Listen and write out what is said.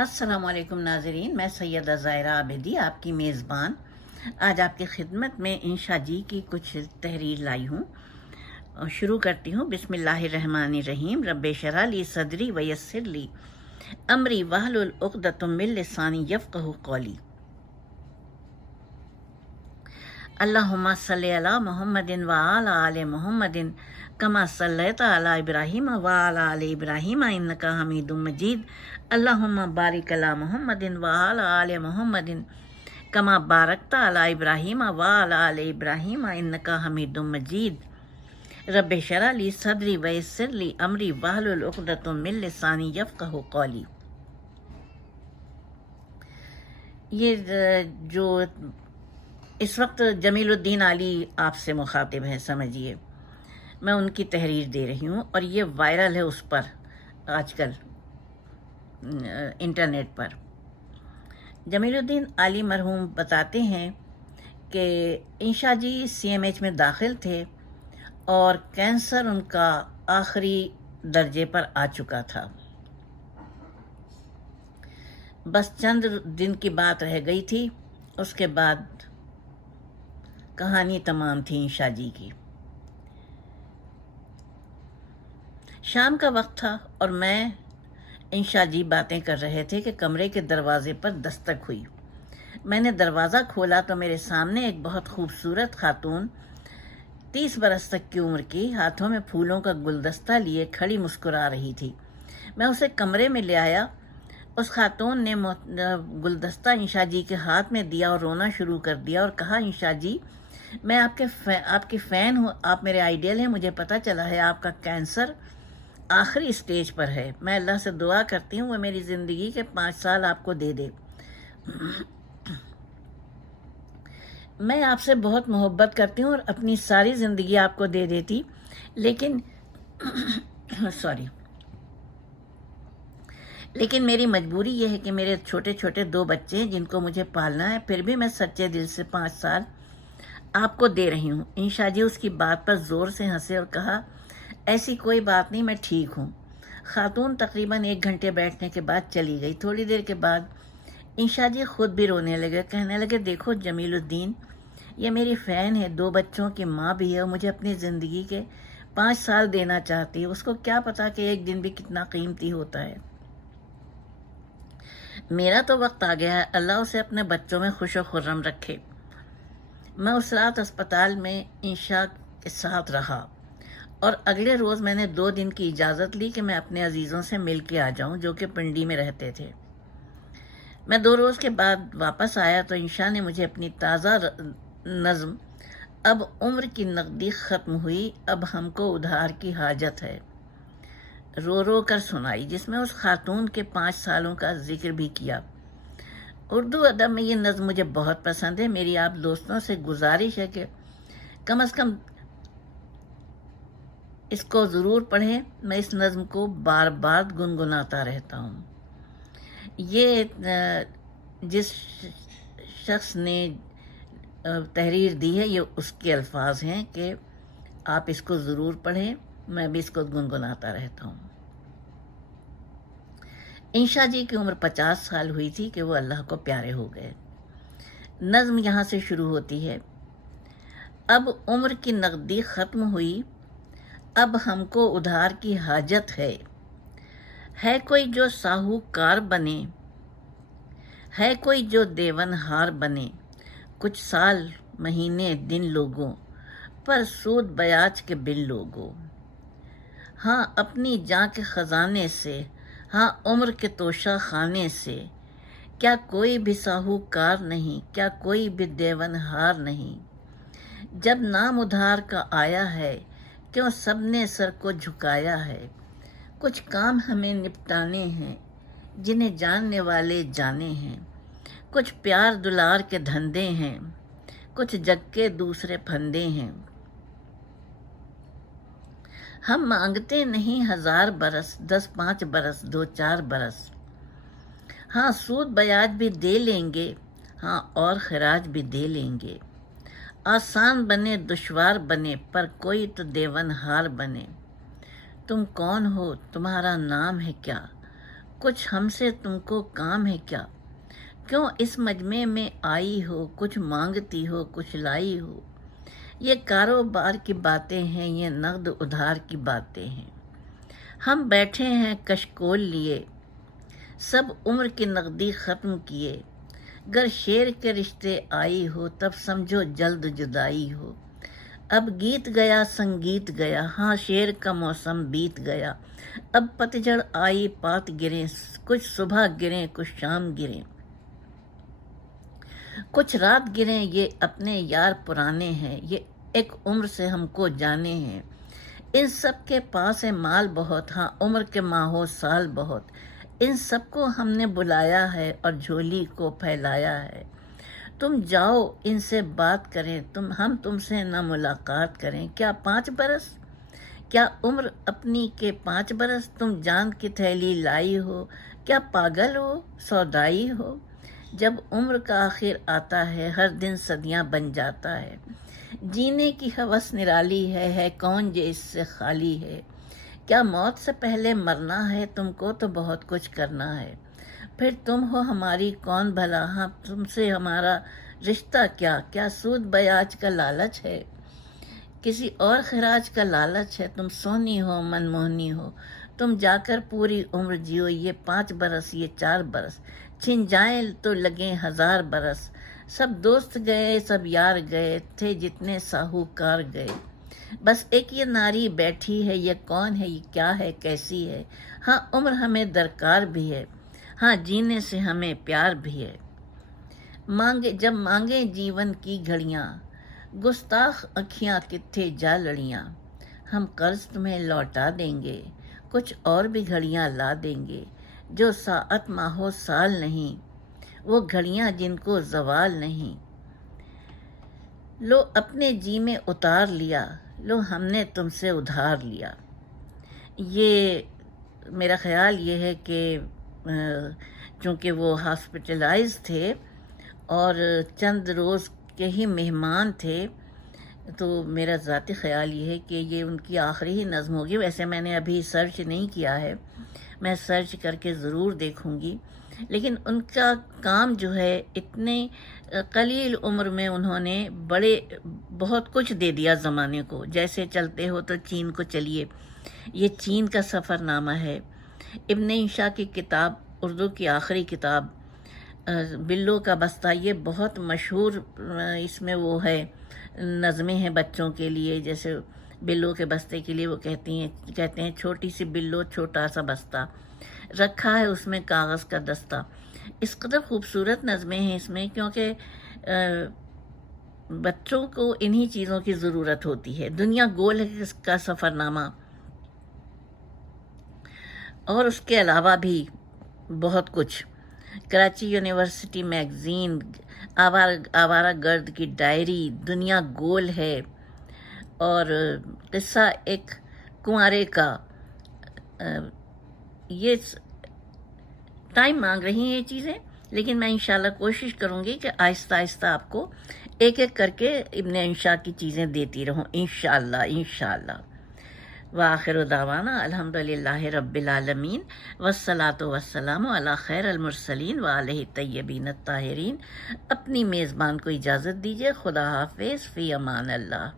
अस्सलाम वालेकुम नाज़रीन, मैं सैयदा ज़ाहिरा आबिदी आपकी मेज़बान आज आपकी खिदमत में इंशा जी की कुछ तहरीर लाई हूँ और शुरू करती हूँ। बिस्मिल्लाहिर्रहमानिर्रहीम। रब्बे शरह ली सदरी व यस्सिर ली अमरी वहलुल उक़दतम मिन लिसानी यफ़क़हू क़ौली। अल्लाहुम्मा सल्लि अला मुहम्मदिन व अला आले मुहम्मदिन कमा सल्लैता अला इब्राहीम व अला आले इब्राहीम इन्नका हमीदुम मजीद। अल्लाहुम्मा बारिक अला मुहम्मदिन व अला आले मुहम्मदिन कमा बारकता अला इब्राहीम व अला आले इब्राहीम इन्नका हमीदुम मजीद। रब्बे शरह ली सदरी व यस्सिर ली अमरी वहलुल उक़दतम मिन लिसानी यफ़क़हू क़ौली। ये जो इस वक्त जमीलुद्दीन आली आपसे मुखातिब हैं, समझिए। मैं उनकी तहरीर दे रही हूँ और ये वायरल है उस पर आजकल इंटरनेट पर। जमीलुद्दीन आली मरहूम बताते हैं कि इंशा जी CMH में दाखिल थे और कैंसर उनका आखिरी दर्जे पर आ चुका था। बस चंद दिन की बात रह गई थी, उसके बाद कहानी तमाम थी इंशा जी की। शाम का वक्त था और मैं इंशा जी बातें कर रहे थे कि कमरे के दरवाजे पर दस्तक हुई। मैंने दरवाज़ा खोला तो मेरे सामने एक बहुत खूबसूरत खातून 30 बरस तक की उम्र की, हाथों में फूलों का गुलदस्ता लिए खड़ी मुस्कुरा रही थी। मैं उसे कमरे में ले आया। उस खातून ने गुलदस्ता इंशा जी के हाथ में दिया और रोना शुरू कर दिया और कहा, इंशा जी, मैं आपकी फ़ैन हूँ, आप मेरे आइडियल हैं। मुझे पता चला है आपका कैंसर आखिरी स्टेज पर है। मैं अल्लाह से दुआ करती हूँ वो मेरी ज़िंदगी के 5 साल आपको दे दे। मैं आपसे बहुत मोहब्बत करती हूँ और अपनी सारी ज़िंदगी आपको दे देती, लेकिन लेकिन मेरी मजबूरी ये है कि मेरे छोटे छोटे 2 बच्चे हैं जिनको मुझे पालना है। फिर भी मैं सच्चे दिल से 5 साल आपको दे रही हूँ। इंशा जी उसकी बात पर ज़ोर से हंसे और कहा, ऐसी कोई बात नहीं, मैं ठीक हूँ। खातून तकरीबन 1 घंटे बैठने के बाद चली गई। थोड़ी देर के बाद इंशा जी खुद भी रोने लगे, कहने लगे, देखो जमीलुद्दीन, ये मेरी फ़ैन है, 2 बच्चों की माँ भी है और मुझे अपनी ज़िंदगी के 5 साल देना चाहती है। उसको क्या पता कि एक दिन भी कितना कीमती होता है। मेरा तो वक्त आ गया है, अल्लाह उसे अपने बच्चों में खुश व खुर्रम रखे। मैं उस रात अस्पताल में इंशा के साथ रहा और अगले रोज़ मैंने 2 दिन की इजाज़त ली कि मैं अपने अजीज़ों से मिल के आ जाऊँ, जो कि पिंडी में रहते थे। मैं 2 रोज़ के बाद वापस आया तो इंशा ने मुझे अपनी ताज़ा नज़्म अब उम्र की नकदी ख़त्म हुई, अब हमको उधार की हाजत है, रो रो कर सुनाई, जिसमें उस खातून के 5 सालों का जिक्र भी किया। उर्दू अदब में ये नज़्म मुझे बहुत पसंद है। मेरी आप दोस्तों से गुजारिश है कि कम से कम इसको ज़रूर पढ़ें। मैं इस नज़्म को बार बार गुनगुनाता रहता हूँ। ये जिस शख्स ने तहरीर दी है, ये उसके अल्फाज हैं कि आप इसको ज़रूर पढ़ें। मैं भी इसको गुनगुनाता रहता हूँ। इंशा जी की उम्र 50 साल हुई थी कि वो अल्लाह को प्यारे हो गए। नज़्म यहाँ से शुरू होती है, अब उम्र की नकदी ख़त्म हुई, अब हमको उधार की हाजत है कोई जो साहूकार बने, है कोई जो देवनहार बने, कुछ साल महीने दिन लोगों पर सूद ब्याज के बिल लोगों। हाँ अपनी जान के ख़जाने से, हाँ उम्र के तोशा खाने से, क्या कोई भी साहूकार नहीं, क्या कोई भी देवनहार नहीं। जब नाम उधार का आया है, क्यों सबने सर को झुकाया है। कुछ काम हमें निपटाने हैं, जिन्हें जानने वाले जाने हैं। कुछ प्यार दुलार के धंधे हैं, कुछ जग के दूसरे फंदे हैं। हम मांगते नहीं 1000 बरस, 10-5 बरस, 2-4 बरस। हाँ सूद ब्याज भी दे लेंगे, हाँ और खराज भी दे लेंगे। आसान बने दुश्वार बने, पर कोई तो देवनहार बने। तुम कौन हो, तुम्हारा नाम है क्या, کچھ ہم سے تم کو کام ہے کیا؟ کیوں اس مجمع میں آئی ہو؟ کچھ مانگتی ہو، کچھ لائی ہو؟ یہ کاروبار کی باتیں ہیں، یہ نقد ادھار کی باتیں ہیں۔ ہم بیٹھے ہیں کشکول لیے، سب عمر کی نقدی ختم کیے۔ گر شیر کے رشتے آئی ہو، تب سمجھو جلد جدائی ہو۔ اب گیت گیا سنگیت گیا، ہاں شعر کا موسم بیت گیا۔ اب پتجھڑ آئی پات گریں، کچھ صبح گریں کچھ شام گریں، کچھ رات گریں، یہ اپنے یار پرانے ہیں، یہ ایک عمر سے ہم کو جانے ہیں۔ ان سب کے پاس ہے مال بہت، ہاں عمر کے ماہو سال بہت۔ ان سب کو ہم نے بلایا ہے اور جھولی کو پھیلایا ہے۔ تم جاؤ ان سے بات کریں، ہم تم سے نہ ملاقات کریں۔ کیا 5 برس؟ کیا عمر اپنی کے 5 برس؟ تم جان کی تھیلی لائی ہو، کیا پاگل ہو سودائی ہو؟ جب عمر کا آخر آتا ہے، ہر دن صدیاں بن جاتا ہے۔ جینے کی ہوس نرالی ہے کون جو اس سے خالی ہے؟ کیا موت سے پہلے مرنا ہے؟ تم کو تو بہت کچھ کرنا ہے۔ پھر تم ہو ہماری کون بھلا؟ ہاں تم سے ہمارا رشتہ کیا؟ کیا سود بیاج کا لالچ ہے؟ کسی اور خراج کا لالچ ہے؟ تم سونی ہو من موہنی ہو، تم جا کر پوری عمر جیو۔ یہ 5 برس یہ 4 برس چھن جائیں تو لگیں 1000 برس۔ سب دوست گئے سب یار گئے، تھے جتنے ساہوکار گئے۔ بس ایک یہ ناری بیٹھی ہے، یہ کون ہے یہ کیا ہے کیسی ہے؟ ہاں عمر ہمیں درکار بھی ہے، ہاں جینے سے ہمیں پیار بھی ہے۔ جب مانگیں جیون کی گھڑیاں، گستاخ اکھیاں کتھے جا لڑیاں۔ ہم قرض تمہیں لوٹا دیں گے، کچھ اور بھی گھڑیاں لا دیں گے۔ جو ساعت ماہو سال نہیں، وہ گھڑیاں جن کو زوال نہیں۔ لو اپنے جی میں اتار لیا، لو ہم نے تم سے ادھار لیا۔ یہ میرا خیال یہ ہے کہ چونکہ وہ ہاسپٹلائز تھے اور چند روز کے ہی مہمان تھے، تو میرا ذاتی خیال یہ ہے کہ یہ ان کی آخری ہی نظم ہوگی۔ ویسے میں نے ابھی سرچ نہیں کیا ہے، میں سرچ کر کے ضرور دیکھوں گی۔ لیکن ان کا کام جو ہے، اتنے قلیل عمر میں انہوں نے بہت کچھ دے دیا زمانے کو۔ جیسے چلتے ہو تو چین کو چلیے، یہ چین کا سفر نامہ ہے۔ ابن انشا کی کتاب، اردو کی آخری کتاب بلو کا بستہ، یہ بہت مشہور، اس میں وہ ہے نظمیں ہیں بچوں کے لیے۔ جیسے بلو کے بستے کے لیے وہ کہتے ہیں چھوٹی سی بلو چھوٹا سا بستہ، رکھا ہے اس میں کاغذ کا دستہ۔ اس قدر خوبصورت نظمیں ہیں اس میں، کیونکہ بچوں کو انہی چیزوں کی ضرورت ہوتی ہے۔ دنیا گول ہے اس کا سفر نامہ، اور اس کے علاوہ بھی بہت کچھ۔ کراچی یونیورسٹی میگزین، آوارہ گرد کی ڈائری، دنیا گول ہے، اور قصہ ایک کنوارے کا۔ یہ ٹائم مانگ رہی ہیں یہ چیزیں، لیکن میں انشاءاللہ کوشش کروں گی کہ آہستہ آہستہ آپ کو ایک ایک کر کے ابن انشا کی چیزیں دیتی رہوں انشاءاللہ۔ وآخر دعوانا الحمدللہ رب العالمین، والصلاة والسلام علی خیر المرسلین وآلہ الطیبین الطاہرین۔ اپنی میزبان کو اجازت دیجیے، خدا حافظ، فی امان اللہ۔